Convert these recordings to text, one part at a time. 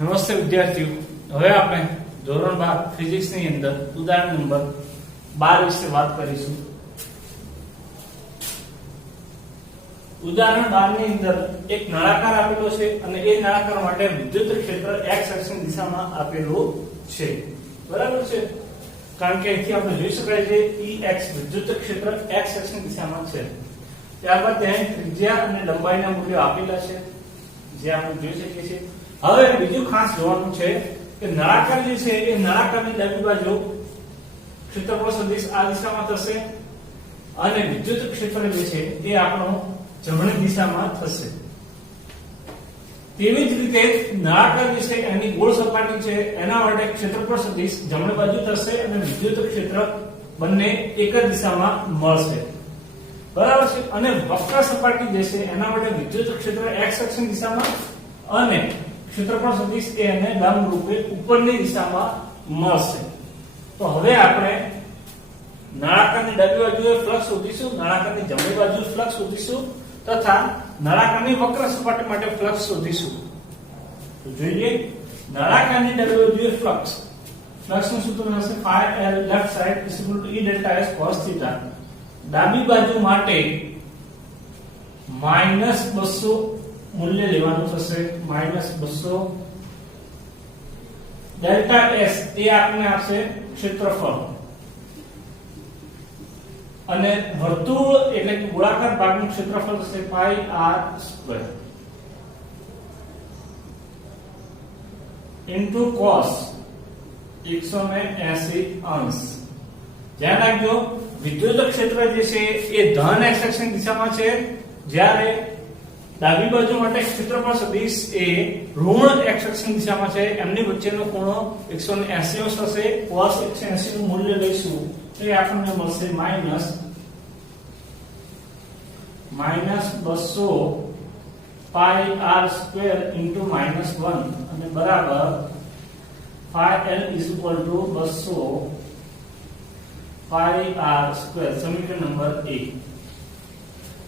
નમસ્તે વિદ્યાર્થીઓ, હવે આપણે ધોરણ 12 ફિઝિક્સ ની અંદર ઉદાહરણ નંબર 12 વિશે વાત કરીશું. ઉદાહરણ 12 ની અંદર એક નળાકાર આપેલો છે અને એ નળાકાર માટે વિદ્યુત ક્ષેત્ર x અક્ષની દિશામાં આપેલું છે. બરાબર છે? કારણ કે અહીંથી આપણે જોઈ શકાય છે Ex વિદ્યુત ક્ષેત્ર x અક્ષની દિશામાં છે. ત્યારબાદ ત્યાં ત્રિજ્યા અને લંબાઈના મૂલ્યો આપેલા છે જે આપણે જોઈ શકીએ છીએ. હવે બીજું ખાસ જોવાનું છે કે નળાકાર જે છે એ નળાકારની ડાબી બાજુ ક્ષેત્રફળ સદિશ આ દિશામાં થશે અને વિદ્યુત ક્ષેત્ર જે છે એ આપણો જમણી દિશામાં થશે. તેવી જ રીતે નળાકાર જે છે એની ગોળ સપાટી છે એના માટે ક્ષેત્રફળ સદિશ જમણી બાજુ થશે અને વિદ્યુત ક્ષેત્ર બંને એક જ દિશામાં મળશે. બરાબર છે? અને વક્ર સપાટી જે છે એના માટે વિદ્યુત ક્ષેત્ર x અક્ષની દિશામાં અને ક્ષેત્રફળ સદિશ એ એને લંબ રૂપે ઉપરની દિશામાં મળશે. તો હવે આપણે નળાકારની ડાબી બાજુએ ફ્લક્સ શોધીશું, નળાકારની જમણી બાજુએ ફ્લક્સ શોધીશું તથા નળાકારની વક્ર સપાટી માટે ફ્લક્સ શોધીશું. તો જોઈએ નળાકારની ડાબી બાજુએ ફ્લક્સનું સૂત્ર હશે phi l left side = E delta s cos theta. ડાબી બાજુ માટે -200 મૂલ્ય લેવાનું થશે. -200 ડેલ્ટા s એ આપણને આપશે ક્ષેત્રફળ અને વર્તુળ એટલે કે ગોળાકાર ભાગનું ક્ષેત્રફળ થશે pi r² ઇન્ટુ cos 180°. ધ્યાન રાખજો વિદ્યુત ક્ષેત્ર જે છે એ ધન x અક્ષની દિશામાં છે, જ્યારે ડાબી બાજુ માટે ક્ષેત્રફળ સદિશ એ ઋણ x અક્ષની દિશામાં છે. એમની વચ્ચેનો ખૂણો 180° થશે. cos 180 નું મૂલ્ય લઈશું તો એ આપણને મળશે -200 pi r² into -1 અને બરાબર phi l = 200 pi r². સમીકરણ નંબર 1.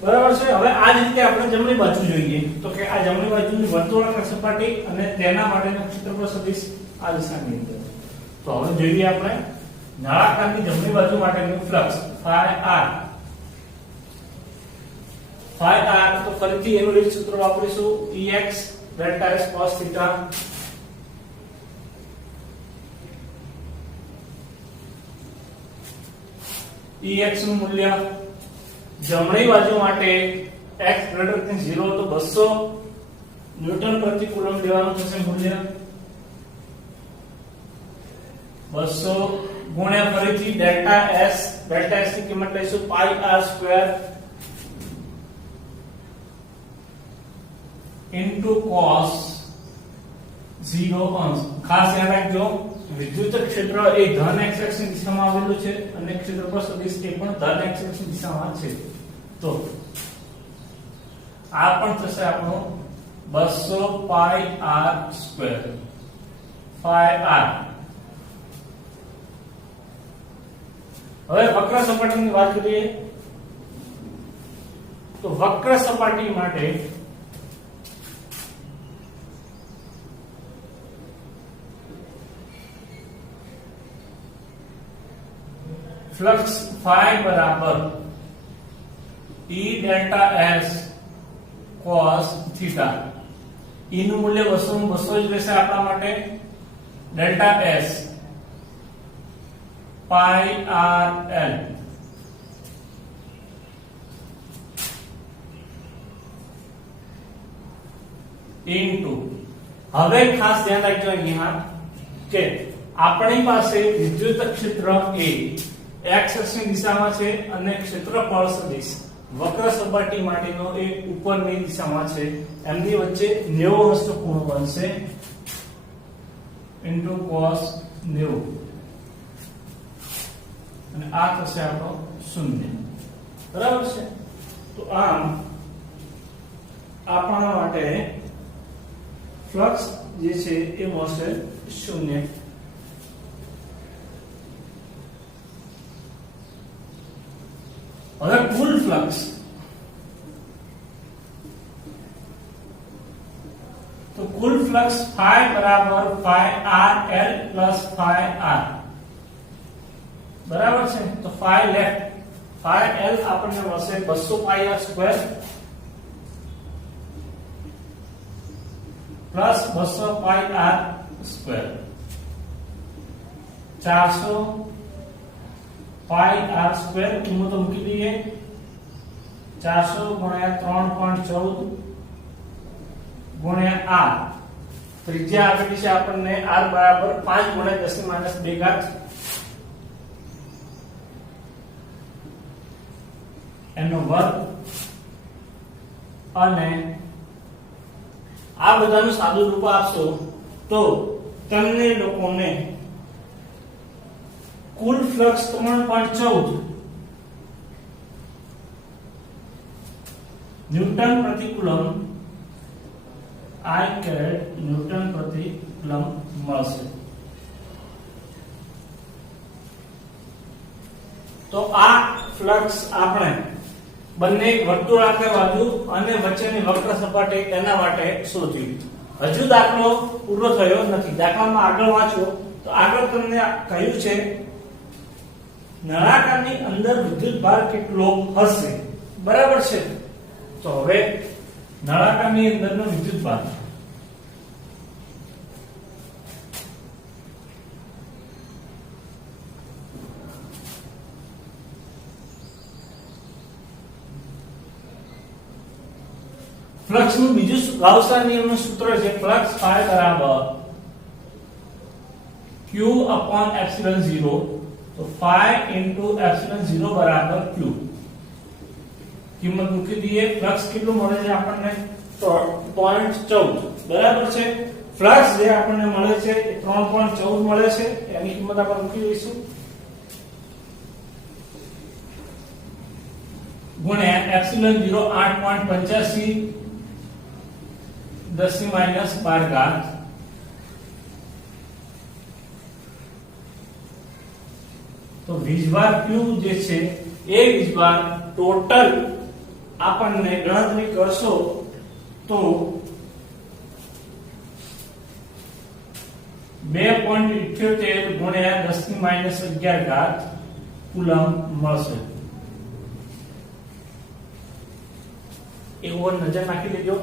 બરાબર છે? હવે આ જ રીતે આપણે જમણી બાજુ જોઈએ તો કે આ જમણી બાજુની વર્તુળાકાર સપાટી અને તેના માટેનું ક્ષેત્રફળ સદિશ આ દિશાની અંદર. તો હવે જોઈએ આપણે નળાકારની જમણી બાજુ માટેનું ફ્લક્સ phi r તો ફરીથી એનું રીત સૂત્ર વાપરીશું Ex delta s cos theta. Ex નું મૂલ્ય જમણી બાજુ માટે x > 0 તો 200 ન્યૂટન પ્રતિ કુલમ લેવાનું થશે. મૂલ્ય 200 ગુણ્યા ફરીથી ડેલ્ટા s ની કિંમત લઈશું pi r² ઇન્ટુ cos 0°. ખાસ ધ્યાન રાખજો વિદ્યુત ક્ષેત્ર એ ધન x અક્ષની દિશામાં આવેલું છે અને ક્ષેત્રફળ સદિશ એ પણ ધન x અક્ષની દિશામાં છે. તો આ પણ થશે આપણો 200 pi r² phi r. હવે વક્ર સપાટીની વાત કરીએ તો વક્ર સપાટી માટે ફ્લક્સ phi બરાબર E delta s cos theta. E નું મૂલ્ય 200 નું 200 જ રહેશે આપણા માટે. Delta s pi r l into. હવે ખાસ ધ્યાન રાખજો અહીંયા કે આપણી પાસે વિદ્યુત ક્ષેત્ર એ x અક્ષની દિશામાં છે અને ક્ષેત્રફળ સદિશ વક્ર સપાટી માટેનો એ ઉપરની દિશામાં છે. એમની વચ્ચે 90° નો ખૂણો બનશે ઇન્ટુ cos 90 અને આ થશે આપણો 0. બરાબર છે? તો આમ આપણા માટે ફ્લક્સ જે છે એ મળશે 0. હવે કુલ ફ્લક્સ તો કુલ ફ્લક્સ phi બરાબર phi r l plus phi r બરાબર છે. તો phi લેફ્ટ phi l આપણને મળશે 200 pi r square plus 200 pi r square 400 pi r square કિંમતો મૂકી દઈએ. 400 ગુણ્યા 3.14 ગુણ્યા r ત્રિજ્યા આપેલી છે આપણને r બરાબર 5 ગુણ્યા 10 ની માઈનસ 2 ઘાત એનો વર્ગ અને આ બધાનું સાદું રૂપ આપશો તો તમને લોકોને કુલ ફ્લક્સ 3.14 ન્યૂટન પ્રતિ કુલમ I કેરેટ ન્યૂટન પ્રતિ કુલમ મળશે. તો આ ફ્લક્સ આપણે બંને વર્તુળાકાર બાજુ અને વચ્ચેની વક્ર સપાટી તેના માટે શોધ્યું. હજુ દાખલો પૂરો થયો નથી. દાખલામાં આગળ વાંચો તો આગળ તમને કહ્યું છે નળાકારની અંદર વિદ્યુતભાર કેટલો હશે. બરાબર છે. તો હવે નળાકારની અંદરનો વિદ્યુતભાર ફ્લક્સ નું બીજું ગાઉસના નિયમનું સૂત્ર છે ફ્લક્સ phi બરાબર q upon epsilon 0. તો phi into epsilon 0 બરાબર q. કિંમત મૂકી દઈએ. ફ્લક્સ કેટલું મળે છે આપણને 3.14 બરાબર છે. ફ્લક્સ જે આપણને મળે છે એ 3.14 મળે છે. એની કિંમત આપણે મૂકી દઈશું ગુણ્યા એપ્સિલોન 0 8.85 10 ની માઈનસ 12 ઘાત તો વીજભાર Q જે છે એ વીજભાર ટોટલ આપણને ગણતરી કરશો તો 2.78 ગુણ્યા 10 ની માઈનસ 11 ઘાત કુલમ મળશે. એવું નજર નાખી લેજો.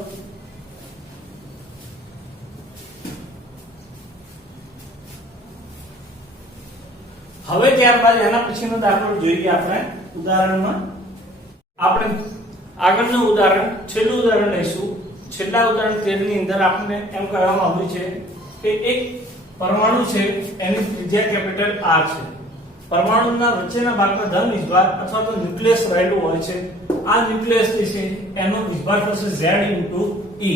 હવે ત્યારબાદ એના પછીનો દાખલો જોઈએ આપણે ઉદાહરણમાં. આપણે આગળનું ઉદાહરણ છેલ્લું ઉદાહરણ લઈશું. છેલ્લા ઉદાહરણ 13 ની અંદર આપણને એમ કહેવામાં આવ્યું છે કે એક પરમાણુ છે એની ત્રિજ્યા કેપિટલ R છે. પરમાણુના વચ્ચેના ભાગમાં ધન વીજભાર અથવા તો ન્યુક્લિયસ રહેલું હોય છે. આ ન્યુક્લિયસ જે છે એનો વીજભાર થશે Z E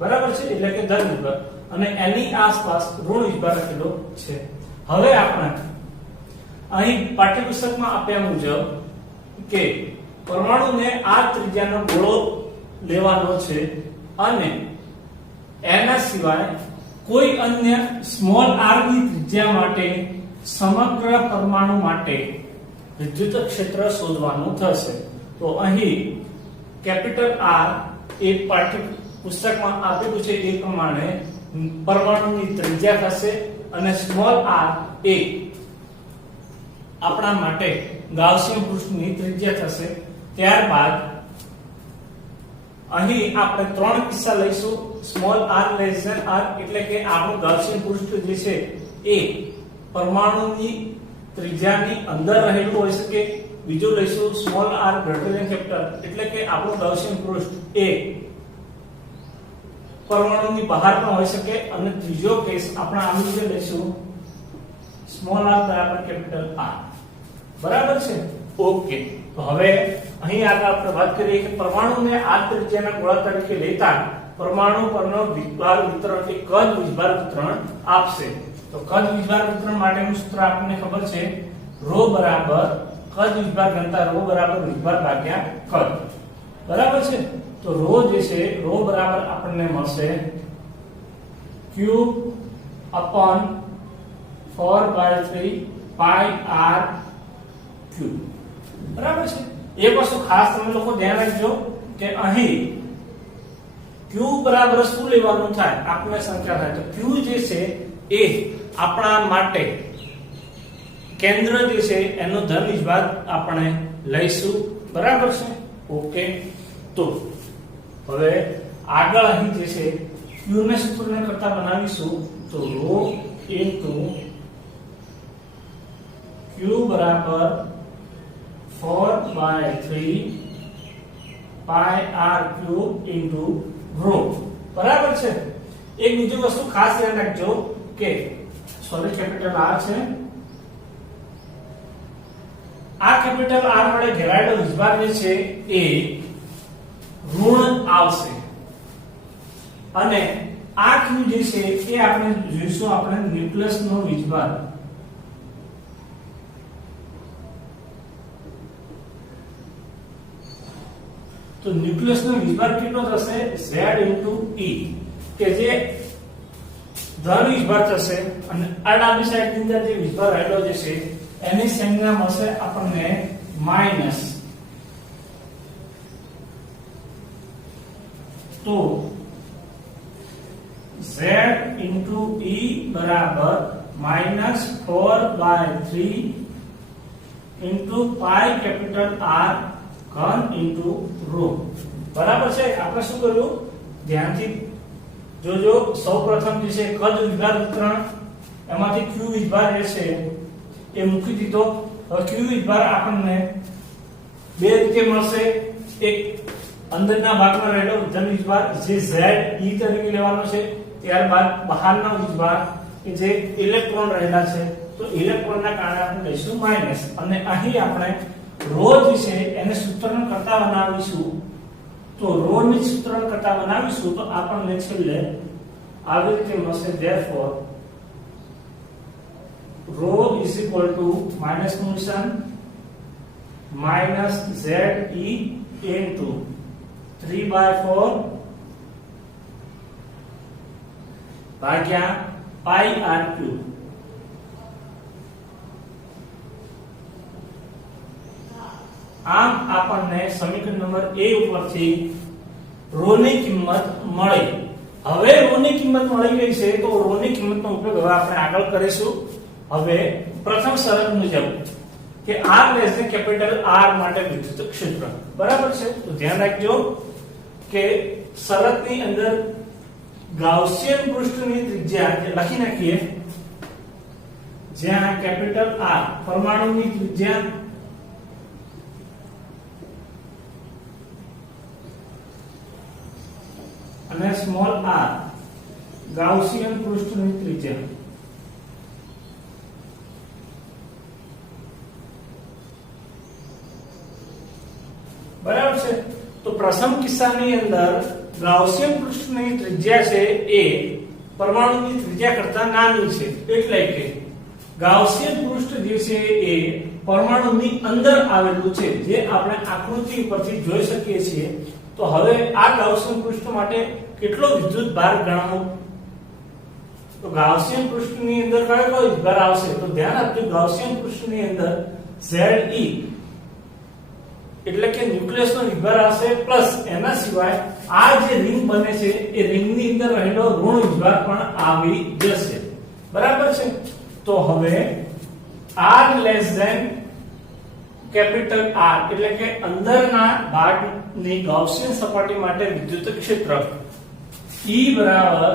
બરાબર છે. એટલે કે ધન વીજભાર અને એની આસપાસ ઋણ વીજભાર રહેલો છે. હવે આપણે અહીં પાઠ્યપુસ્તકમાં આપ્યા મુજબ કે પરમાણુને આ ત્રિજ્યાનો ગોળો લેવાનો છે અને એના સિવાય કોઈ અન્ય સ્મોલ r ની ત્રિજ્યા માટે સમગ્ર પરમાણુ માટે વિદ્યુત ક્ષેત્ર શોધવાનું થશે. તો અહીં કેપિટલ R એ પાઠ્યપુસ્તકમાં આપેલું છે એ પ્રમાણે પરમાણુની ત્રિજ્યા થશે અને સ્મોલ r એ આપણા માટે ગાઉસિયન પૃષ્ઠની ત્રિજ્યા થશે. ત્યારબાદ અહીં આપણે ત્રણ કિસ્સા લઈશું. Small r less than r એટલે કે આપણું ગાઉસિયન પૃષ્ઠ જે છે એ પરમાણુની ત્રિજ્યાની અંદર રહેલું હોઈ શકે. બીજું લઈશું small r greater than capital એટલે કે આપણું ગાઉસિયન પૃષ્ઠ એ પરમાણુની બહાર પણ હોઈ શકે. અને ત્રીજો કેસ આપણે આનું જે લઈશું સ્મોલ r બરાબર કેપિટલ R. બરાબર છે. ઓકે. તો હવે અહીં આગળ આપણે વાત કરીએ કે પરમાણુને આ ત્રિજ્યાના ગોળા તરીકે લેતા પરમાણુ પરનો વીજભાર વિતરણ કે કદ વીજભાર વિતરણ આપશે. તો કદ વીજભાર વિતરણ માટેનું સૂત્ર આપણને ખબર છે ρ બરાબર કદ વીજભાર ઘનતા ρ બરાબર વીજભાર ભાગ્યા કદ. બરાબર છે. તો ρ જે છે ρ બરાબર આપણને મળશે Q upon 4/3 pi r cube. બરાબર છે. એક વસ્તુ ખાસ તમે લોકો ધ્યાન રાખજો કે અહીં q બરાબર શું લેવાનું થાય આપણે શંકા થાય તો q જે છે એ આપણા માટે કેન્દ્ર જે છે એનો ધન વિભાગ આપણે લઈશું બરાબર છે ઓકે તો હવે આગળ અહીં જે છે q ને સૂત્રને કરતા બનાવીશું તો ρ ઇન્ટુ q બરાબર 4/3 pi r cube into rho બરાબર છે એક બીજી વસ્તુ ખાસ ધ્યાન રાખજો કે સોરી કેપિટલ R છે આ કેપિટલ R વડે ઘેરાયેલો વિભાગ જે છે એ ઋણ આવશે અને આ q જે છે એ આપણે જોઈશું આપણે ન્યુક્લિયસ નો વિભાગ તો ન્યુક્લિયસ નો વિભાગ કેટલો થશે z * e કે જે ધન વિભાગ થશે અને આ ડાબી સાઈડ ની અંદર જે વિભાગ રહેલો જે છે એની સંજ્ઞા મળશે આપણને માઈનસ તો z * e બરાબર -4/3 pi કેપિટલ R ઘન ઇન્ટુ ρ બરાબર છે આપણે શું કર્યું ધ્યાનથી જોજો સૌપ્રથમ જે છે કદ વિભાગ વિતરણ એમાંથી q વિભાગ રહેશે એ મૂકી દીધો હવે q વિભાગ આપણને બે રીતે મળશે એક અંદરના ભાગમાં રહેલો ધન વિભાગ જે z e તરીકે લેવાનો છે ત્યારબાદ બહારનો વિભાગ કે જે ઇલેક્ટ્રોન રહેલા છે તો ઇલેક્ટ્રોનના કારણે આપણે લઈશું માઈનસ અને અહીં આપણે ρ જે છે એને સૂત્રણ કરતા બનાવીશું તો ρ ની સૂત્રણ કરતા બનાવીશું તો આપણને છેલ્લે આવી રીતે મળશે therefore ρ is equal to minus function minus ze into 3/4 ભાગ્યા pi r cube આમ આપણને સમીકરણ નંબર A ઉપરથી ρ ની કિંમત મળી હવે ρ ની કિંમત મળી ગઈ છે તો ρ ની કિંમતનો ઉપયોગ હવે આપણે આગળ કરીશું હવે પ્રથમ શરત મુજબ કે r less than capital R માટે વિદ્યુત ક્ષેત્ર બરાબર છે તો ધ્યાન રાખજો કે શરતની અંદર ગાઉસિયન પૃષ્ઠની ત્રિજ્યા જે લખી નાખીએ જ્યાં કેપિટલ R પરમાણુની ત્રિજ્યા અને સ્મોલ r ગાઉસિયન પૃષ્ઠની ત્રિજ્યા બરાબર છે તો પ્રથમ કિસ્સાની અંદર ગાઉસિયન પૃષ્ઠની ત્રિજ્યા છે એ પરમાણુની ત્રિજ્યા કરતા નાની છે એટલે કે ગાઉસિયન પૃષ્ઠ જે છે એ પરમાણુની અંદર આવેલું છે જે આપણે આકૃતિ પરથી જોઈ શકીએ છીએ તો હવે આ ગાઉસિયન પૃષ્ઠ માટે કેટલો વિદ્યુત ભાર ગણાવો તો ગાઉસિયન પૃષ્ઠની અંદર કયો વિદ્યુત ભાર આવશે તો ધ્યાન આપજો ગાઉસિયન પૃષ્ઠની અંદર Ze એટલે કે ન્યુક્લિયસ નો વિભાર આવશે પ્લસ એના સિવાય આ જે રિંગ બને છે એ રિંગ ની અંદર રહેલો ઋણ વિભાર પણ આવી જશે બરાબર છે તો હવે r less than capital R એટલે કે અંદરના ભાગની ગાઉસિયન સપાટી માટે વિદ્યુત ક્ષેત્ર E બરાબર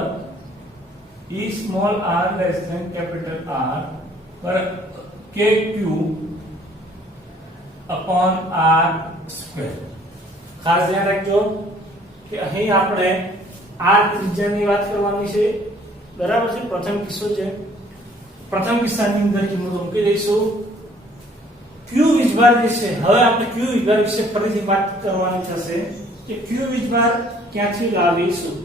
E small r less than capital R પર kq upon r સ્ક્વેર ખાસ ધ્યાન રાખજો કે અહીં આપણે r ત્રિજ્યાની વાત કરવાની છે બરાબર છે પ્રથમ કિસ્સો છે પ્રથમ કિસ્સાની અંદર કિંમત મૂકી દઈશું q વીજભાર જે છે હવે આપણે q વીજભાર વિશે ફરીથી વાત કરવાની થશે કે q વીજભાર ક્યાંથી લાવીશું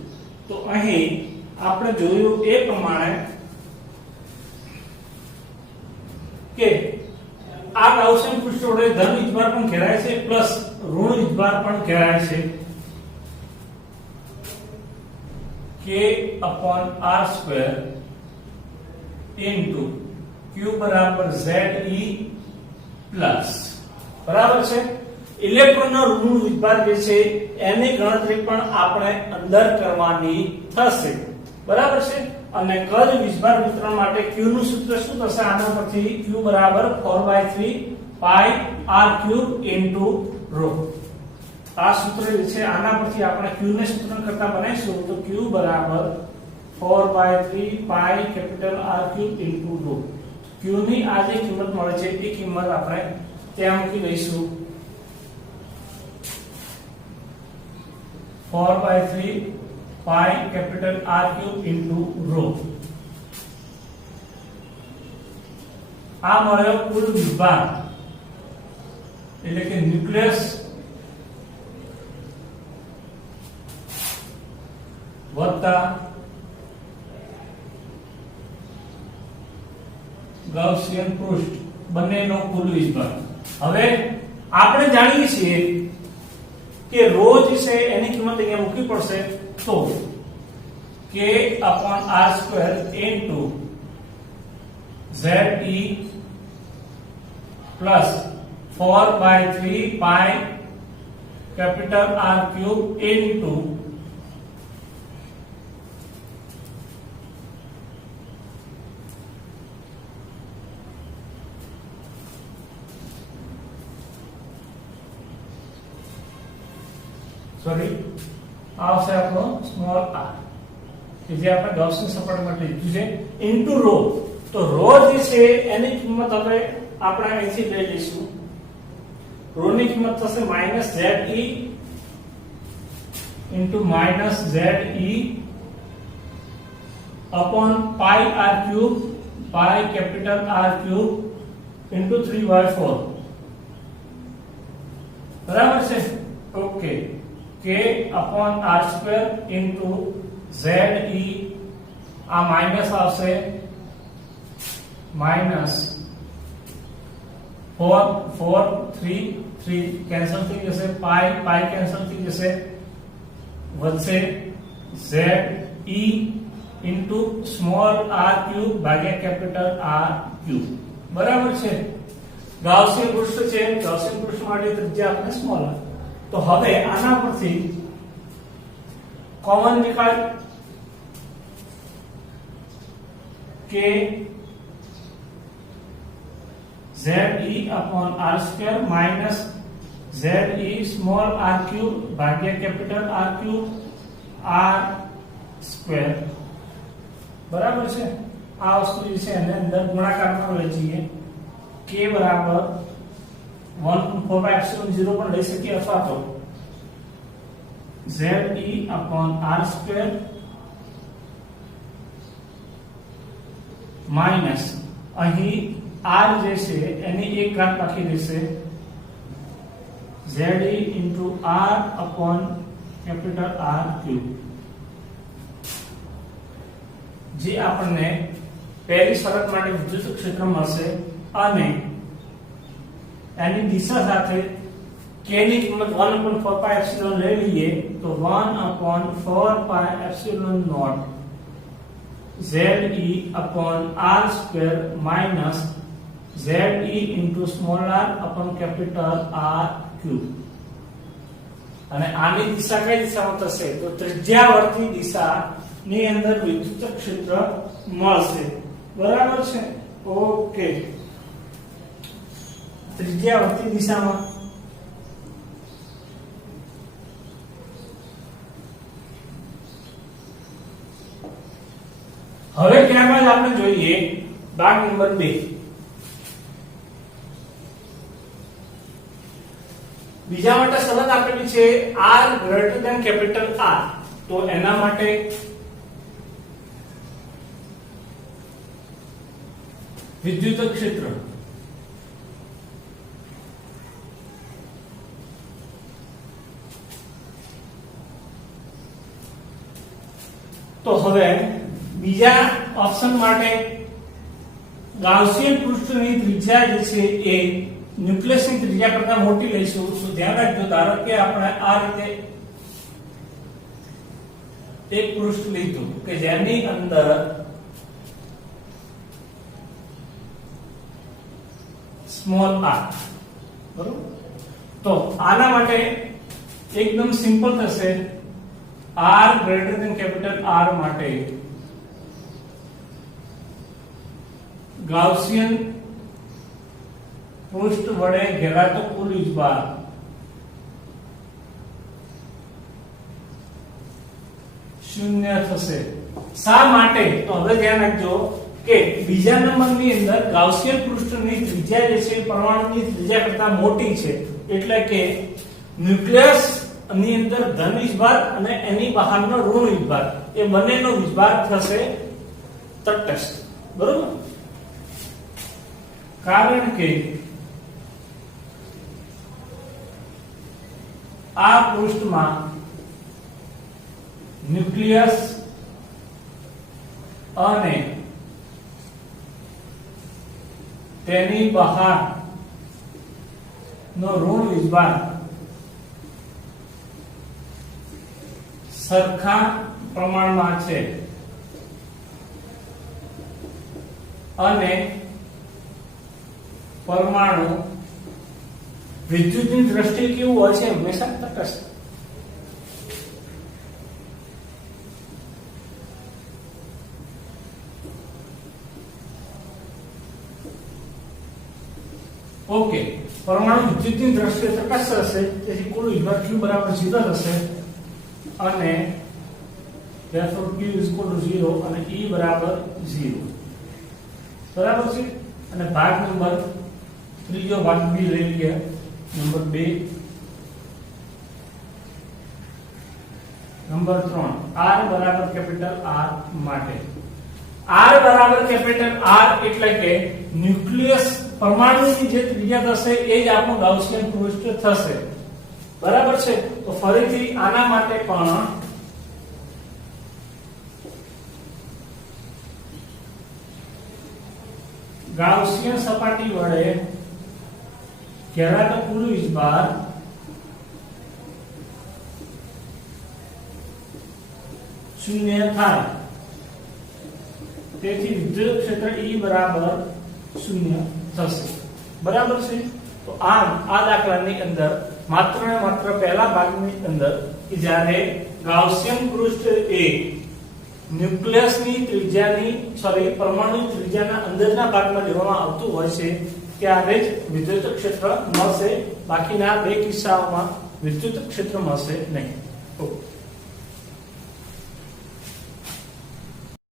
તો અહીં આપણે જોયું એ પ્રમાણે કે આ ગાઉસિયન પૃષ્ઠ વડે ધન વીજભાર પણ ઘેરાય છે પ્લસ ઋણ વીજભાર પણ ઘેરાય છે k upon r square into q બરાબર ze પ્લસ બરાબર છે ઇલેક્ટ્રોનનો ઋણ વિભાર જે છે એની ગણતરી પણ આપણે અંદર કરવાની થશે, બરાબર છે। અને કદ વીજભાર વિતરણ માટે q નું સૂત્ર શું થશે? આના પરથી q બરાબર 4/3 પાઈ r3 * ρ। આ સૂત્ર જે છે આના પરથી આપણે q ને સૂત્ર કરતા બનાવીશું તો q બરાબર 4/3 પાઈ R3 * ρ। q ની આ જે કિંમત મળે છે એ કિંમત આપણે ત્યાં મૂકી દઈશું 4/3 પાઈ R3 * ρ। આ મળ્યો કુલ વિભાર એટલે કે ન્યુક્લિયસ વત્તા ગાઉસિયન પૃષ્ઠ બંનેનો કુલ વિભાર। હવે આપણે જાણીએ છીએ કે ρ જે છે એની કિંમત અહીંયા મૂકવી પડશે તો k/r² ZE plus 4/3 પાઈ R3 into આવશે આપણો સ્મોલ r કે જે આપણે ગૌસની સપાટી માટે લીધું છે ઇન્ટુ ρ। તો ρ જે છે એની કિંમત હવે આપણે અહીંથી લઈ લઈશું। ρ ની કિંમત થશે -ze into -ze upon pi r3 pi R3 into 3/4 બરાબર છે। ઓકે k/r² into ze આ માઈનસ આવશે -4 4 3 3 કેન્સલ થઈ જશે પાઈ પાઈ કેન્સલ થઈ જશે વધશે ze into સ્મોલ r3 ભાગ્યા R3 બરાબર છે। ગાઉસિયન પૃષ્ઠ છે ગાઉસિયન પૃષ્ઠ માટે ત્રિજ્યા આપણે સ્મોલ r। તો હવે આના પરથી કોમન નીકાળ કે ze upon r² minus ze small r3 ભાગ્યા R3 r² બરાબર છે। આ વસ્તુ જે છે એને અંદર ગુણાકારમાં લઈ જઈએ k બરાબર 1/4/0 પણ લઈ શકીએ અથવા તો ze upon r² માઈનસ અહીં r જે છે એની એક ઘાત બાકી રહેશે ze into r upon R3 જે આપણને પહેલી શરત માટે વિદ્યુત ક્ષેત્ર મળશે અને એની દિશા સાથે k ની કિંમત 1/4π લઈ લઈએ તો 1/4π0 ze upon r² minus ze into small r upon R3 અને આની દિશા કઈ દિશામાં થશે તો ત્રિજ્યાવર્તી દિશાની અંદર વિદ્યુત ક્ષેત્ર મળશે બરાબર છે। ઓકે ત્રિજ્યાવર્તી દિશામાં હવે ત્યારબાદ આપણે જોઈએ ભાગ નંબર 2। બીજા માટે શરત આપેલી છે r greater than R તો એના માટે વિદ્યુત ક્ષેત્ર તો હવે બીજા ઓપ્શન માટે ગાઉસિયન પૃષ્ઠની ત્રિજ્યા જે છે એ ન્યુક્લિયસની ત્રિજ્યા કરતા મોટી લઈશું। તો ધ્યાન રાખજો ધારો કે આપણે આ રીતે એક પૃષ્ઠ લીધું કે જેની અંદર સ્મોલ r બરોબર તો આના માટે એકદમ સિમ્પલ થશે r greater than capital R માટે ગાઉસિયન પૃષ્ઠ વડે ઘેરાતો કુલ વીજભાર શૂન્ય થશે. શા માટે? તો હવે ધ્યાન રાખજો કે બીજા નંબરની અંદર ગાઉસિયન પૃષ્ઠની ત્રિજ્યા જે છે પરમાણુની ત્રિજ્યા કરતા મોટી છે, એટલે કે ન્યુક્લિયસ ની અંદર ધન વીજભાર અને એની બહારનો ઋણ વીજભાર એ બંનેનો વીજભાર થશે તટસ્થ. બરોબર? કારણ કે આ પૃષ્ઠમાં ન્યુક્લિયસ અને તેની બહાર નો ઋણ વીજભાર સરખા પ્રમાણમાં છે અને પરમાણુ વિદ્યુતની દ્રષ્ટિએ કેવું હોય છે? હંમેશા તટસ્થ. ઓકે, પરમાણુ વિદ્યુતની દ્રષ્ટિએ તટસ્થ હશે, તેથી કુલ વીજભાર Q બરાબર 0 થશે અને therefore Q is equal to 0 અને E બરાબર 0. બરાબર છે? અને ભાગ નંબર ત્રીજો ભાગ બી લઈ લઈએ. નંબર 2 નંબર 3 R બરાબર કેપિટલ R માટે R બરાબર કેપિટલ R એટલે કે ન્યુક્લિયસ પરમાણુની જે ત્રિજ્યા થશે એ જ આપણું ગાઉસિયન પૃષ્ઠ થશે. બરાબર છે? તો ફરીથી આના માટે પણ ગાઉસિયન સપાટી વડે ઘેરાતો કુલ વીજભાર શૂન્ય થાય, તેથી વિદ્યુત ક્ષેત્ર E બરાબર 0 થશે. બરાબર છે? તો આ દાખલાની અંદર માત્ર ને માત્ર પહેલા ભાગની અંદર કે જ્યારે ગાઉસિયન પૃષ્ઠ એ ન્યુક્લિયસની ત્રિજ્યાની પરમાણુની ત્રિજ્યાના અંદરના ભાગમાં લેવામાં આવતું હોય છે ત્યારે જ વિદ્યુત ક્ષેત્ર મળશે. બાકીના બે કિસ્સાઓમાં વિદ્યુત ક્ષેત્ર મળશે નહીં.